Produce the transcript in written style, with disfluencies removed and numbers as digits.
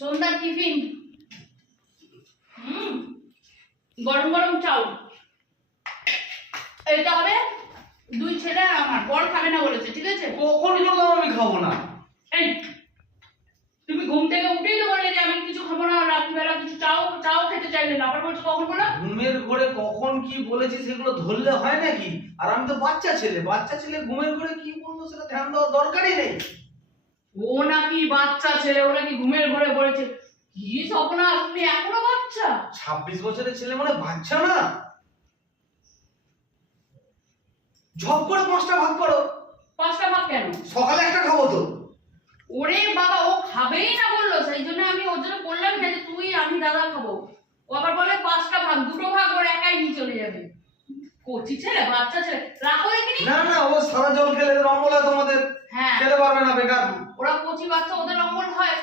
সন্ধ্যার টিফিন গরম গরম চাউ। এটা হবে দুই ছেলে আর আমার। বড় খাবে না বলেছে, ঠিক আছে? কখন বললাম আমি খাবো না? এই তুমি ঘুম থেকে উঠেই তো বললে যে আমি কিছু খাবো না, রাত্রিবেলা কিছু চাও চাও খেতে চাইলে না, আবার বলছো কখন বলো? ঘুমের ঘরে কখন কি বলেছি সেগুলো ধরলে হয় নাকি? আর আমি তো বাচ্চা ছেলে ঘুমের ঘরে কি বলবো সেটা ধ্যান দেওয়ার দরকারই নেই। ও নাকি বাচ্চা ছেলে, ও নাকি ঘুমের ঘরে বলেছে। কি স্বপ্না, তুমি এখনো বাচ্চা? 26 বছরের ছেলে মানে বাচ্চা না। ঝপ করে 5টা ভাগ করো। 5টা ভাগ কেন? সকালে একটা খাবো তো। ওরে বাবা, ও খাবেই না বললো, সেই জন্য আমি ওর জন্য বললাম না যে তুই আমি দাদা খাবো। ও আবার বলে 5টা ভাগ, 2টো ভাগ ওর একাই নিয়ে চলে যাবে। কচি ছেলে, বাচ্চা ছেলে, রাখো দেখিনি। না না, ও সারা জল খেলে রম্বল হয় তোমাদের, হ্যাঁ, খেতে পারবে না বেকার। ওরা কচি বাচ্চা, ওদের অমল হয়।